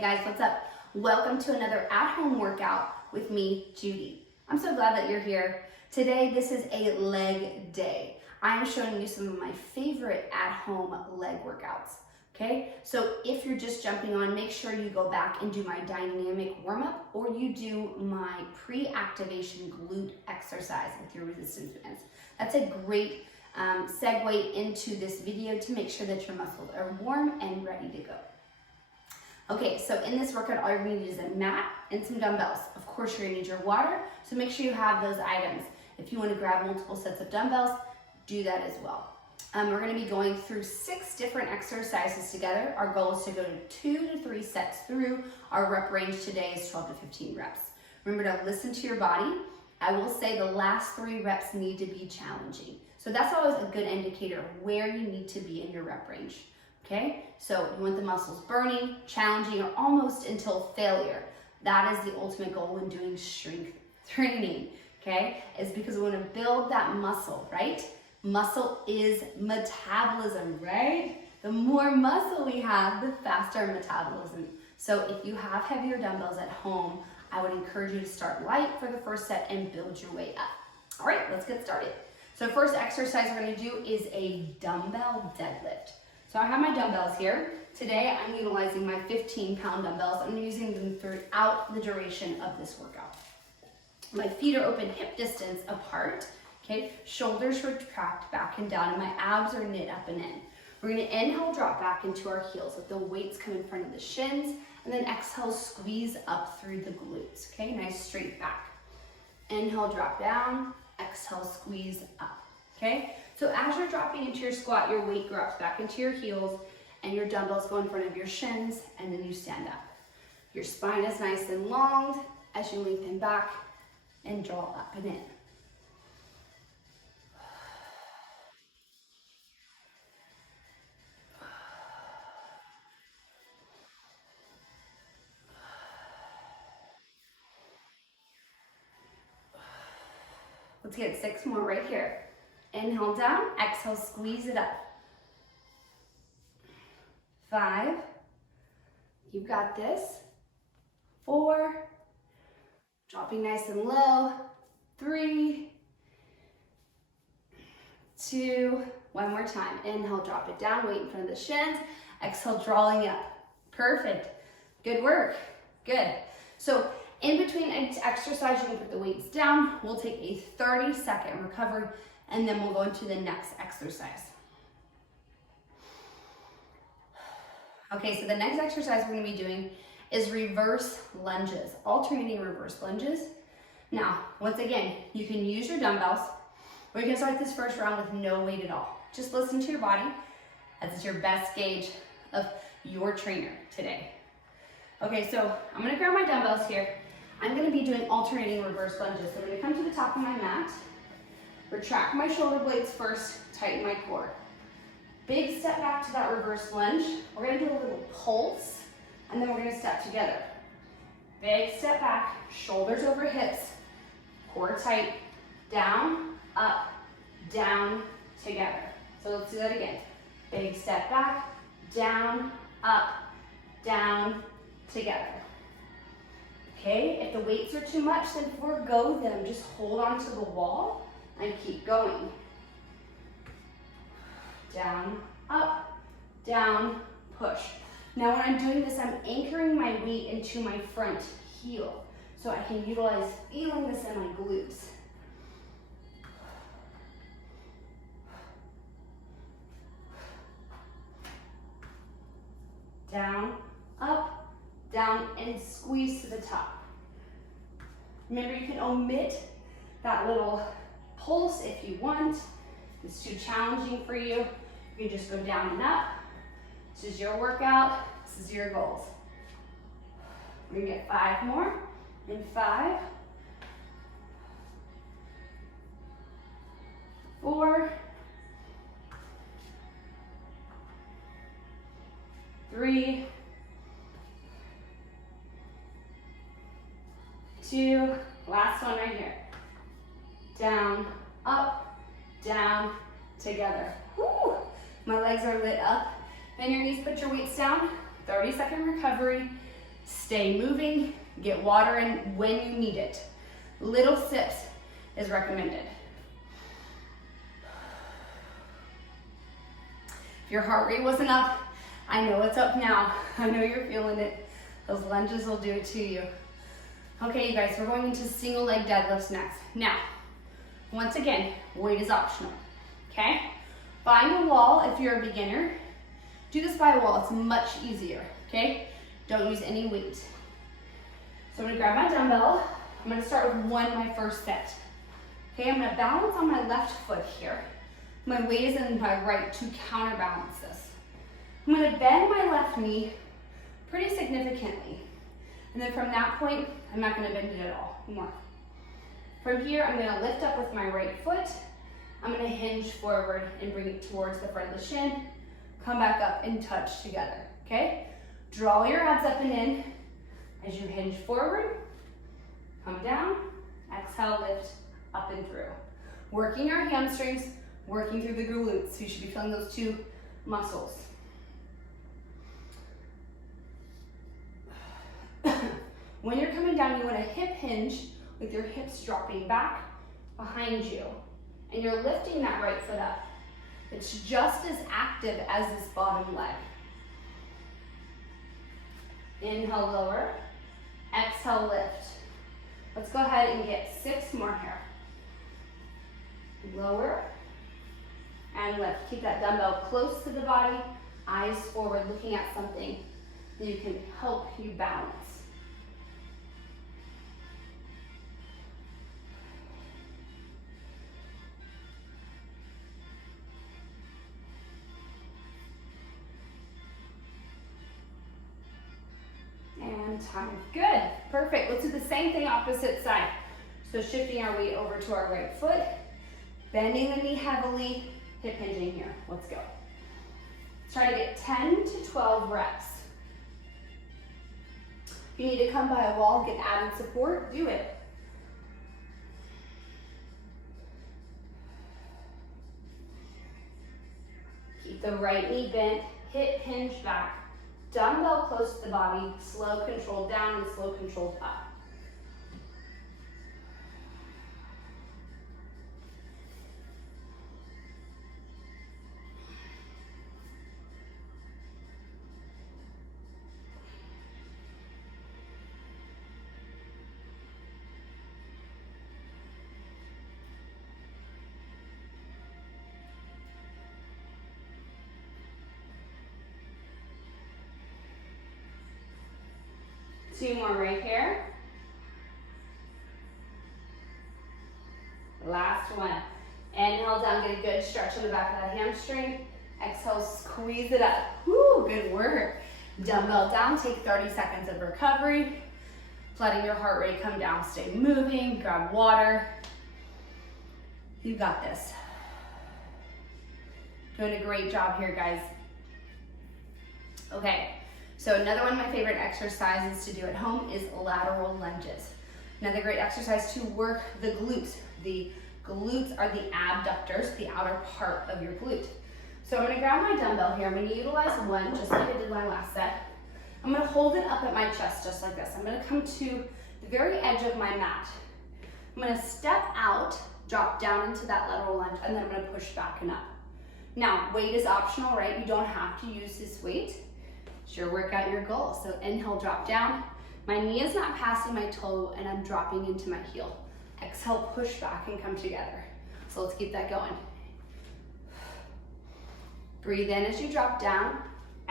Hey guys, what's up? Welcome to another at-home workout with me, Judy. I'm so glad that you're here. Today, this is a leg day. I am showing you some of my favorite at-home leg workouts, okay? So if you're just jumping on, make sure you go back and do my dynamic warm-up or you do my pre-activation glute exercise with your resistance bands. That's a great segue into this video to make sure that your muscles are warm and ready to go. Okay, so in this workout, all you're gonna need is a mat and some dumbbells. Of course, you're gonna need your water, so make sure you have those items. If you wanna grab multiple sets of dumbbells, do that as well. We're gonna be going through 6 different exercises together. Our goal is to go to 2 to 3 sets through. Our rep range today is 12 to 15 reps. Remember to listen to your body. I will say the last 3 reps need to be challenging. So that's always a good indicator of where you need to be in your rep range. Okay, so you want the muscles burning, challenging, or almost until failure. That is the ultimate goal when doing strength training, okay? Is because we want to build that muscle, right? Muscle is metabolism, right? The more muscle we have, the faster our metabolism. So if you have heavier dumbbells at home, I would encourage you to start light for the first set and build your way up. All right, let's get started. So first exercise we're going to do is a dumbbell deadlift. So I have my dumbbells here. Today I'm utilizing my 15-pound dumbbells. I'm using them throughout the duration of this workout. My feet are open hip distance apart, okay? Shoulders retract back and down, and my abs are knit up and in. We're gonna inhale, drop back into our heels. Let the weights come in front of the shins, and then exhale, squeeze up through the glutes, okay? Nice straight back. Inhale, drop down, exhale, squeeze up, okay? So as you're dropping into your squat, your weight drops back into your heels and your dumbbells go in front of your shins, and then you stand up. Your spine is nice and long as you lengthen back and draw up and in. Let's get 6 more right here. Inhale down, exhale, squeeze it up. 5, you got this. 4, dropping nice and low. 3, 2, one more time. Inhale, drop it down, weight in front of the shins. Exhale, drawing up. Perfect. Good work. Good. So in between each exercise, you can put the weights down. We'll take a 30-second recovery, and then we'll go into the next exercise. Okay, so the next exercise we're gonna be doing is reverse lunges, alternating reverse lunges. Now, once again, you can use your dumbbells, or you can start this first round with no weight at all. Just listen to your body, as it's your best gauge of your trainer today. Okay, so I'm gonna grab my dumbbells here. I'm gonna be doing alternating reverse lunges. So I'm gonna come to the top of my mat, retract my shoulder blades first, tighten my core. Big step back to that reverse lunge. We're gonna do a little pulse, and then we're gonna step together. Big step back, shoulders over hips, core tight, down, up, down, together. So let's do that again. Big step back, down, up, down, together. Okay, if the weights are too much, then forego them. Just hold on to the wall and keep going. Down, up, down, push. Now when I'm doing this, I'm anchoring my weight into my front heel so I can utilize feeling this in my glutes. Down, up, down, and squeeze to the top. Remember, you can omit that little pulse if you want. If it's too challenging for you, you can just go down and up. This is your workout. This is your goals. We're gonna get 5 more. In 5, 4, 3, 2, last one right here. Down, up, down, together. Woo! My legs are lit up. Bend your knees, put your weights down. 30-second recovery. Stay moving, get water in when you need it. Little sips is recommended. If your heart rate wasn't up, I know it's up now. I know you're feeling it. Those lunges will do it to you. Okay, you guys, we're going into single leg deadlifts next. Now, once again, weight is optional, okay? Find a wall if you're a beginner. Do this by a wall, it's much easier, okay? Don't use any weight. So I'm gonna grab my dumbbell. I'm gonna start with my first set. Okay, I'm gonna balance on my left foot here. My weight is in my right to counterbalance this. I'm gonna bend my left knee pretty significantly. And then from that point, I'm not gonna bend it at all more. From here, I'm gonna lift up with my right foot. I'm gonna hinge forward and bring it towards the front of the shin. Come back up and touch together, okay? Draw your abs up and in as you hinge forward. Come down, exhale, lift up and through. Working our hamstrings, working through the glutes. You should be feeling those two muscles. When you're coming down, you want to hip hinge with your hips dropping back behind you. And you're lifting that right foot up. It's just as active as this bottom leg. Inhale, lower. Exhale, lift. Let's go ahead and get 6 more here. Lower and lift. Keep that dumbbell close to the body, eyes forward, looking at something that you can help you balance. And time. Good. Perfect. Let's do the same thing opposite side. So shifting our weight over to our right foot, bending the knee heavily, hip hinging here. Let's go. Let's try to get 10 to 12 reps. If you need to come by a wall, get added support, do it. Keep the right knee bent, hip hinge back. Dumbbell close to the body, slow controlled down and slow controlled up. Two more right here. Last one. Inhale down, get a good stretch on the back of that hamstring. Exhale, squeeze it up. Woo, good work. Dumbbell down, take 30 seconds of recovery. Letting your heart rate come down, stay moving, grab water. You got this. Doing a great job here, guys. Okay. So another one of my favorite exercises to do at home is lateral lunges. Another great exercise to work the glutes. The glutes are the abductors, the outer part of your glute. So I'm gonna grab my dumbbell here. I'm gonna utilize one, just like I did my last set. I'm gonna hold it up at my chest, just like this. I'm gonna come to the very edge of my mat. I'm gonna step out, drop down into that lateral lunge, and then I'm gonna push back and up. Now, weight is optional, right? You don't have to use this weight. Sure, work out your goal. So inhale, drop down. My knee is not passing my toe and I'm dropping into my heel. Exhale, push back and come together. So let's keep that going. Breathe in as you drop down.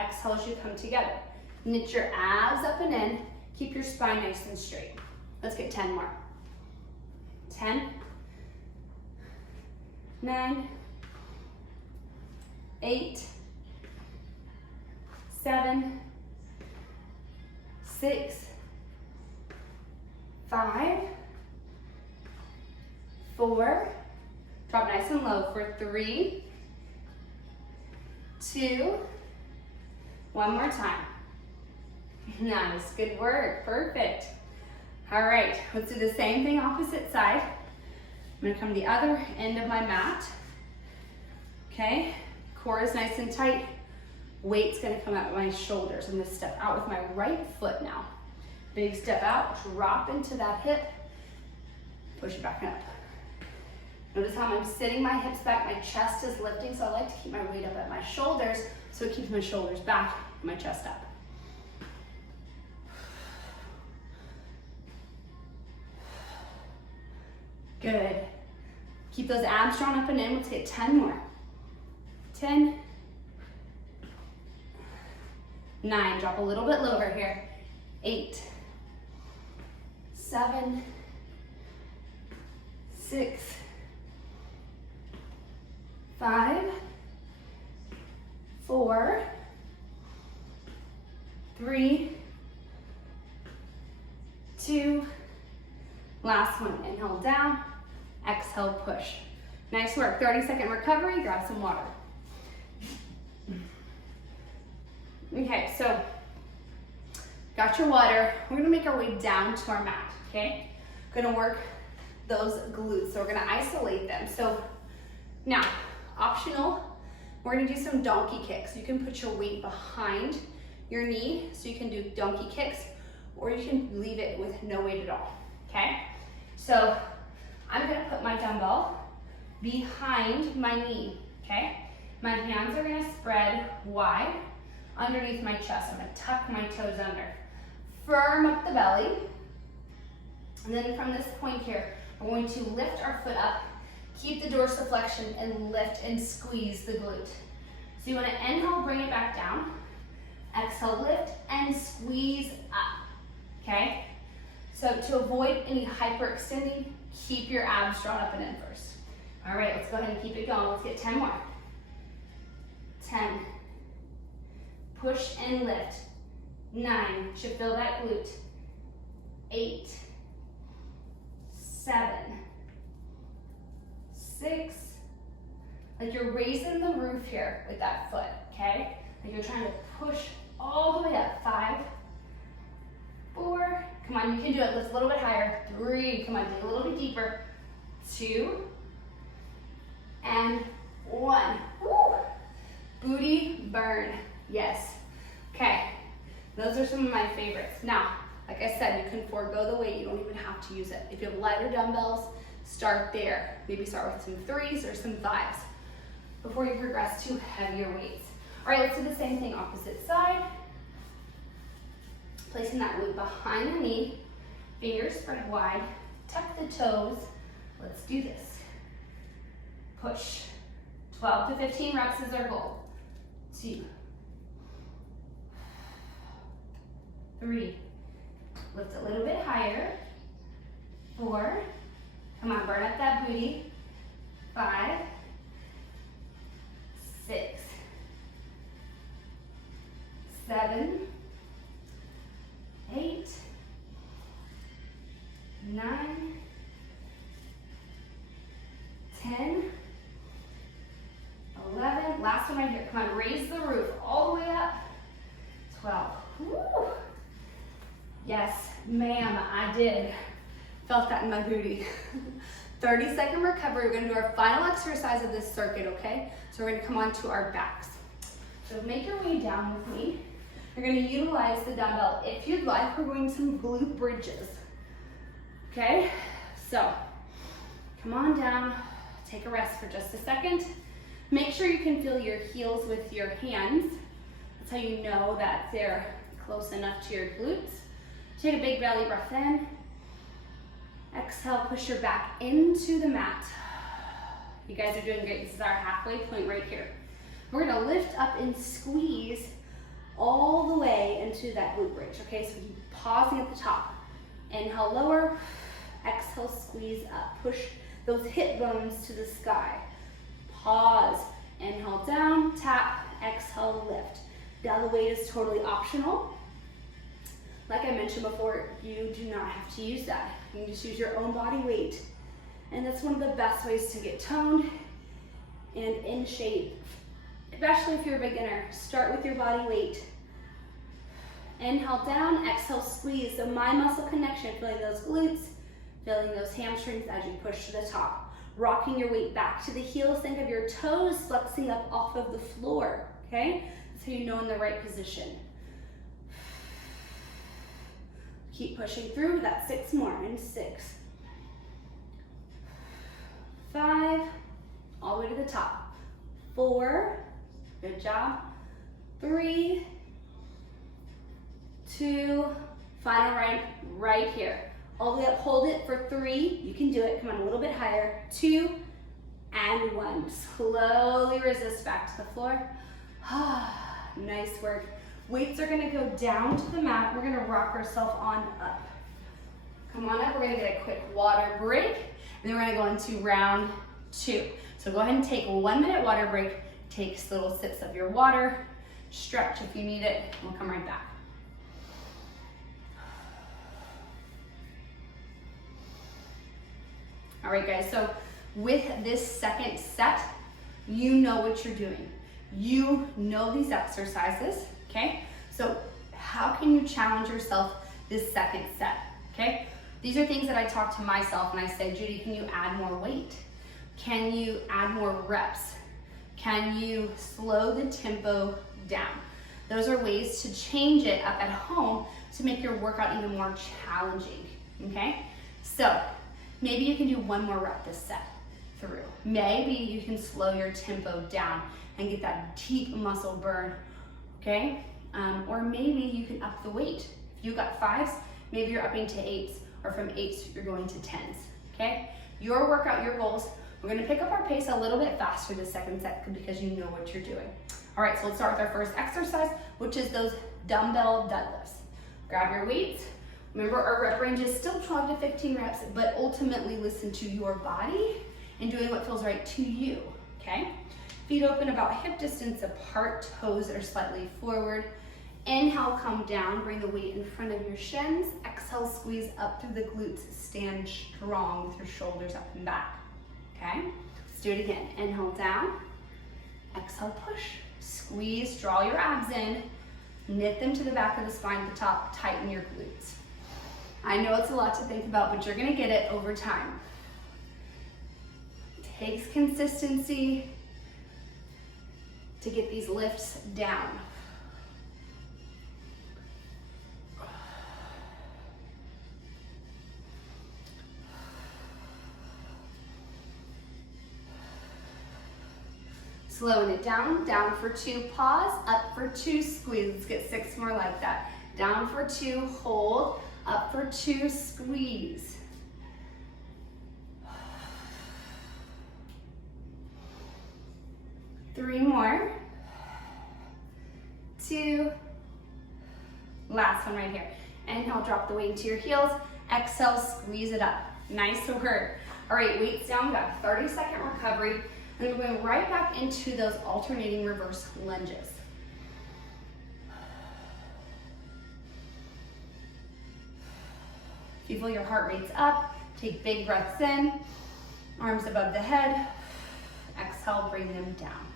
Exhale as you come together. Knit your abs up and in. Keep your spine nice and straight. Let's get 10 more. 10, 9, 8, 7, 6, 5, 4, drop nice and low for 3, 2, one more time. Nice, good work, perfect. All right, let's do the same thing opposite side. I'm gonna come to the other end of my mat. Okay, core is nice and tight. Weight's gonna come out my shoulders. I'm gonna step out with my right foot now. Big step out, drop into that hip, push it back up. Notice how I'm sitting my hips back, my chest is lifting, so I like to keep my weight up at my shoulders, so it keeps my shoulders back, my chest up. Good. Keep those abs drawn up and in. Let's get 10 more. 10, 9, drop a little bit lower here. 8, 7, 6, 5, 4, 3, 2, last one. Inhale down, exhale push. Nice work. 30-second recovery. Grab some water. Okay, so got your water. We're gonna make our way down to our mat, okay? Gonna work those glutes. So we're gonna isolate them. So now, optional, we're gonna do some donkey kicks. You can put your weight behind your knee, so you can do donkey kicks, or you can leave it with no weight at all, okay? So I'm gonna put my dumbbell behind my knee, okay? My hands are gonna spread wide underneath my chest. I'm gonna tuck my toes under. Firm up the belly. And then from this point here, we're going to lift our foot up, keep the dorsiflexion, and lift and squeeze the glute. So you wanna inhale, bring it back down. Exhale, lift and squeeze up, okay? So to avoid any hyperextending, keep your abs drawn up and in first. All right, let's go ahead and keep it going. Let's get 10 more. 10. Push and lift. 9. Should feel that glute. 8. 7. 6. Like you're raising the roof here with that foot, okay? Like you're trying to push all the way up. 5. 4. Come on, you can do it. Lift a little bit higher. 3. Come on, dig a little bit deeper. 2. And 1. Woo. Booty burn. Yes. Okay. Those are some of my favorites. Now, like I said, you can forego the weight. You don't even have to use it. If you have lighter dumbbells, start there. Maybe start with some 3s or some 5s before you progress to heavier weights. All right, let's do the same thing opposite side. Placing that weight behind the knee, fingers spread wide, tuck the toes. Let's do this. Push. 12 to 15 reps is our goal. 2, 3, lift a little bit higher. 4, come on, burn up that booty. 5, 6, 7, 8, 9, 10, 11, last one right here. Come on, raise the roof all the way up. 12. Woo. Yes, ma'am, I did. Felt that in my booty. 30-second recovery. We're gonna do our final exercise of this circuit, okay? So we're gonna come on to our backs. So make your way down with me. You're gonna utilize the dumbbell. If you'd like, we're doing some glute bridges. Okay, so come on down, take a rest for just a second. Make sure you can feel your heels with your hands. That's how you know that they're close enough to your glutes. Take a big belly breath in. Exhale, push your back into the mat. You guys are doing great. This is our halfway point right here. We're gonna lift up and squeeze all the way into that glute bridge, okay? So keep pausing at the top. Inhale, lower. Exhale, squeeze up. Push those hip bones to the sky. Pause. Inhale down, tap, exhale, lift. Now the weight is totally optional. Like I mentioned before, you do not have to use that. You can just use your own body weight. And that's one of the best ways to get toned and in shape. Especially if you're a beginner, start with your body weight. Inhale down, exhale, squeeze. So mind muscle connection, feeling those glutes, feeling those hamstrings as you push to the top. Rocking your weight back to the heels. Think of your toes flexing up off of the floor, okay? That's how you know in the right position. Keep pushing through. That's 6 more. And 6, 5, all the way to the top. 4, good job. 3, 2, final rank right here. All the way up, hold it for 3. You can do it. Come on, a little bit higher. 2 and 1. Slowly resist back to the floor. Nice work. Weights are gonna go down to the mat. We're gonna rock ourselves on up. Come on up, we're gonna get a quick water break, and then we're gonna go into round 2. So go ahead and take a 1-minute water break. Take little sips of your water. Stretch if you need it. We'll come right back. All right, guys, so with this second set, you know what you're doing. You know these exercises, okay? So how can you challenge yourself this second set, okay? These are things that I talk to myself and I say, Judy, can you add more weight? Can you add more reps? Can you slow the tempo down? Those are ways to change it up at home to make your workout even more challenging, okay? So maybe you can do 1 more rep this set through. Maybe you can slow your tempo down and get that deep muscle burn, okay? Or maybe you can up the weight. If you got 5s, maybe you're upping to 8s, or from 8s, you're going to 10s, okay? Your workout, your goals. We're gonna pick up our pace a little bit faster this second set because you know what you're doing. All right, so let's start with our first exercise, which is those dumbbell deadlifts. Grab your weights. Remember, our rep range is still 12 to 15 reps, but ultimately listen to your body and doing what feels right to you, okay? Feet open about hip distance apart, toes are slightly forward. Inhale, come down, bring the weight in front of your shins. Exhale, squeeze up through the glutes. Stand strong with your shoulders up and back, okay? Let's do it again. Inhale, down. Exhale, push. Squeeze, draw your abs in. Knit them to the back of the spine at the top. Tighten your glutes. I know it's a lot to think about, but you're gonna get it over time. It takes consistency to get these lifts down. Slowing it down, down for 2, pause, up for 2, squeeze. Let's get 6 more like that. Down for 2, hold, up for 2, squeeze. Three more. 2. Last one right here. Inhale, drop the weight into your heels. Exhale, squeeze it up. Nice work. All right, weights down, we got a 30-second recovery. And then we're going right back into those alternating reverse lunges. If you feel your heart rate's up, take big breaths in, arms above the head. Exhale, bring them down.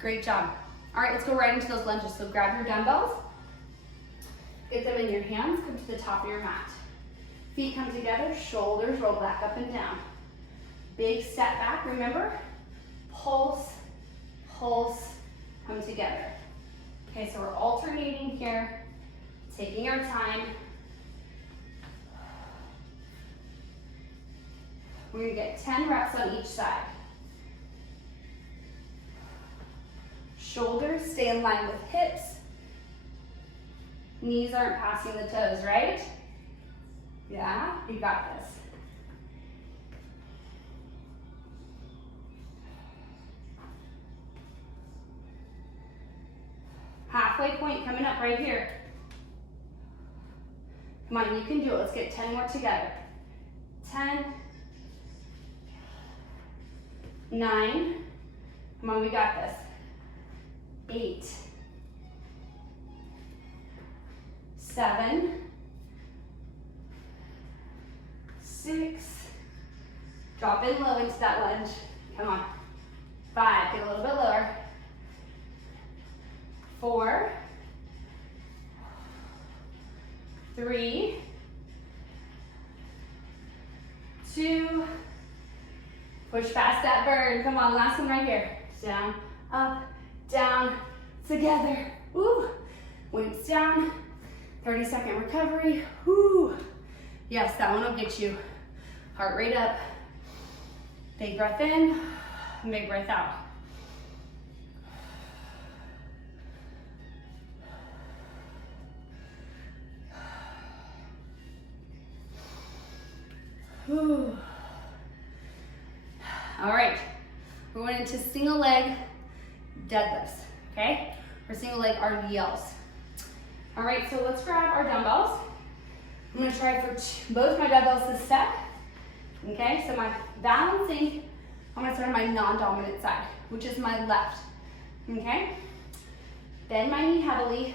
Great job. All right, let's go right into those lunges. So grab your dumbbells, get them in your hands, come to the top of your mat. Feet come together, shoulders roll back up and down. Big step back, remember? Pulse, pulse, come together. Okay, so we're alternating here, taking our time. We're gonna get 10 reps on each side. Shoulders stay in line with hips. Knees aren't passing the toes, right? Yeah, you got this. Halfway point coming up right here. Come on, you can do it. Let's get 10 more together. 10, 9, come on, we got this. 8, 7, 6, drop in low into that lunge. Come on. 5, get a little bit lower. 4, 3, 2, Push past that burn. Come on, last one right here. Down, up, down, together. Woo. Weights down. 30-second recovery. Woo. Yes, that one will get you. Heart rate up. Big breath in, big breath out. Whew. All right, we're going into single leg deadlifts, okay? Or single leg RDLs. All right, so let's grab our dumbbells. I'm gonna try for both my dumbbells this step, okay? So my balancing, I'm gonna start on my non-dominant side, which is my left, okay? Bend my knee heavily.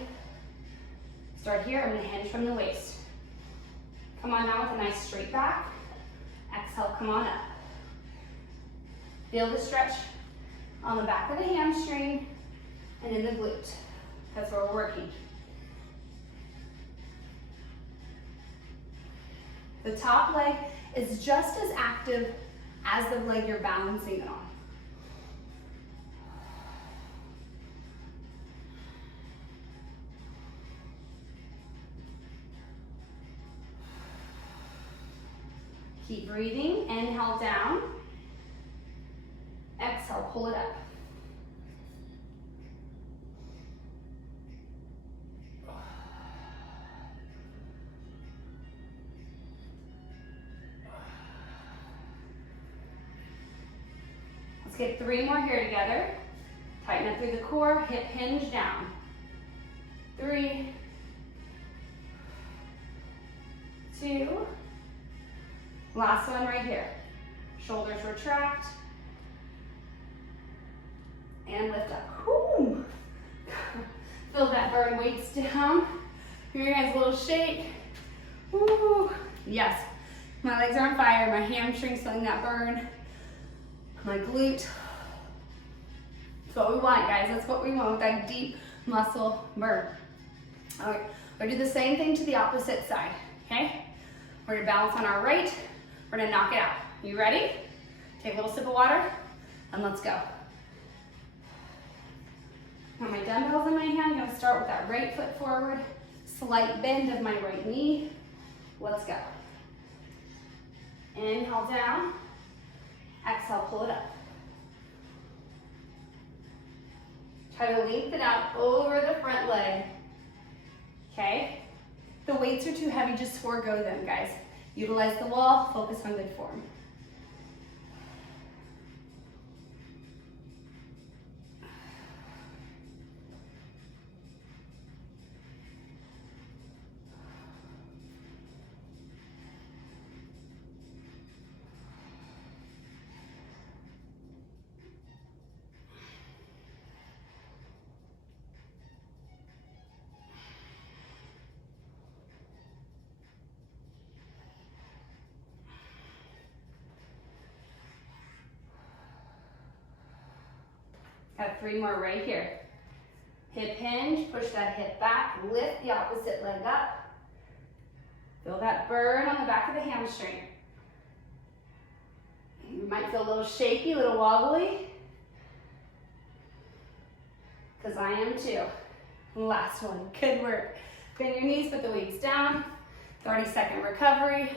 Start here, I'm gonna hinge from the waist. Come on now with a nice straight back. Exhale, come on up. Feel the stretch on the back of the hamstring and in the glute. That's where we're working. The top leg is just as active as the leg you're balancing it on. Keep breathing. Inhale down. Exhale, pull it up. Let's get 3 more here together. Tighten up through the core, hip hinge down. 3, 2, last one right here. Shoulders retract and lift up. Woo. Feel that burn, weights down. Give your hands a little shake. Woo. Yes, my legs are on fire, my hamstrings feeling that burn. My glute. That's what we want, guys. That's what we want with that deep muscle burn. All right, we're gonna do the same thing to the opposite side, okay? We're gonna balance on our right. We're gonna knock it out. You ready? Take a little sip of water and let's go. Got my dumbbells in my hand. I'm gonna start with that right foot forward. Slight bend of my right knee. Let's go. Inhale down. Exhale, pull it up. Try to lengthen out over the front leg. Okay? If the weights are too heavy, just forego them, guys. Utilize the wall, focus on good form. Got 3 more right here. Hip hinge, push that hip back, lift the opposite leg up. Feel that burn on the back of the hamstring. You might feel a little shaky, a little wobbly, because I am too. Last one, good work. Bend your knees, put the weights down. 30-second recovery.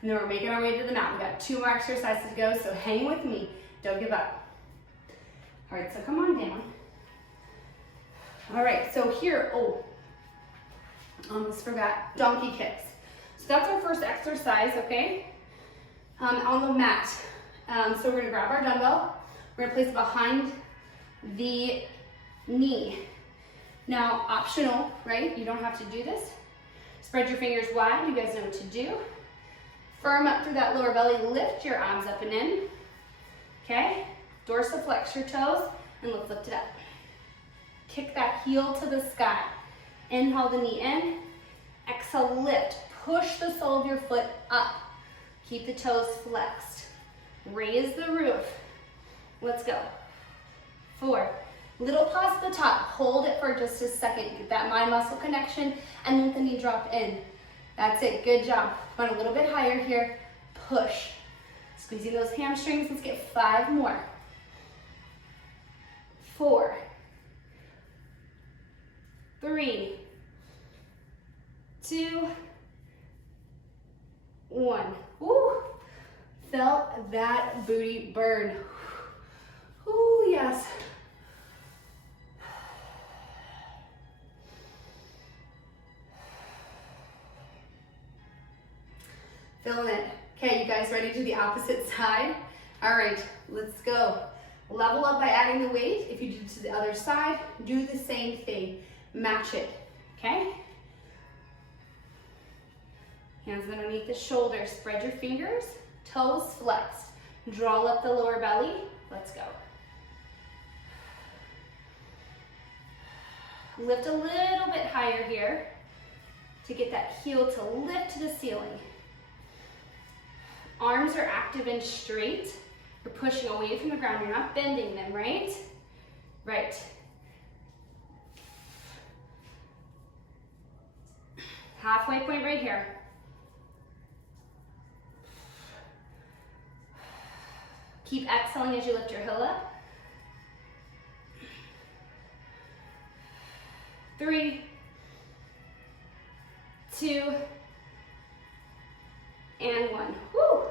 And then we're making our way to the mat. We got 2 more exercises to go, so hang with me. Don't give up. All right, so come on down. All right, so here, almost forgot, donkey kicks. So that's our first exercise, okay? On the mat. So we're gonna grab our dumbbell. We're gonna place it behind the knee. Now, optional, right? You don't have to do this. Spread your fingers wide, you guys know what to do. Firm up through that lower belly, lift your arms up and in, okay? Dorsiflex your toes, and let's lift it up. Kick that heel to the sky. Inhale the knee in, exhale, lift. Push the sole of your foot up. Keep the toes flexed. Raise the roof. Let's go. 4. Little pause at the top. Hold it for just a second. Get that mind muscle connection, and let the knee drop in. That's it, good job. Come on, a little bit higher here. Push. Squeezing those hamstrings. Let's get 5 more. 4, 3, 2, 1. Woo! Felt that booty burn. Ooh, yes. Feeling it. Okay, you guys ready to do the opposite side? All right, let's go. Level up by adding the weight. If you do to the other side, do the same thing. Match it, okay? Hands underneath the shoulders. Spread your fingers, toes flexed. Draw up the lower belly. Let's go. Lift a little bit higher here to get that heel to lift to the ceiling. Arms are active and straight. You're pushing away from the ground. You're not bending them, right? Right. Halfway point right here. Keep exhaling as you lift your heel up. 3, 2, and 1. Woo!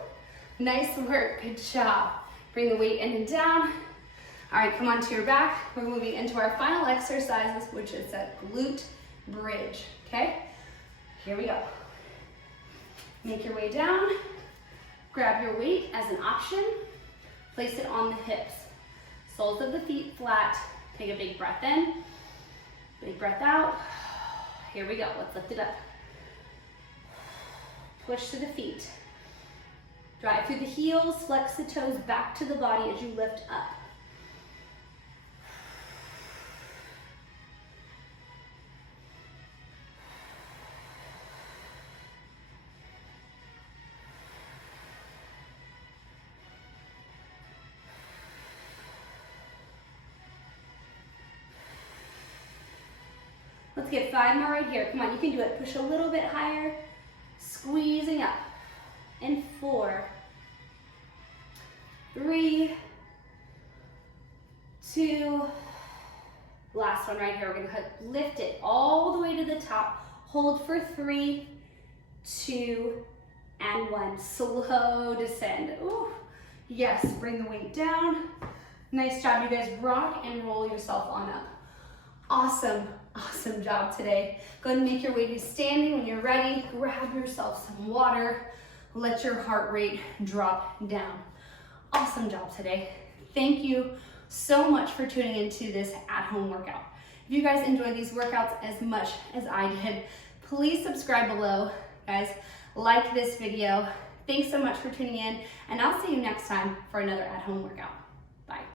Nice work, good job. Bring the weight in and down. All right, come onto your back. We're moving into our final exercises, which is that glute bridge, okay? Here we go. Make your way down. Grab your weight as an option. Place it on the hips. Soles of the feet flat. Take a big breath in. Big breath out. Here we go, let's lift it up. Push to the feet. Drive through the heels, flex the toes back to the body as you lift up. Let's get 5 more right here. Come on, you can do it. Push a little bit higher, squeezing up. And 4, 3, 2, last one right here. We're gonna lift it all the way to the top. Hold for 3, 2, and 1. Slow descend. Ooh, yes, bring the weight down. Nice job, you guys. Rock and roll yourself on up. Awesome, awesome job today. Go ahead and make your way to standing. When you're ready, grab yourself some water. Let your heart rate drop down. Awesome job today. Thank you so much for tuning into this at-home workout. If you guys enjoy these workouts as much as I did, please subscribe below. Guys, like this video. Thanks so much for tuning in, and I'll see you next time for another at-home workout. Bye.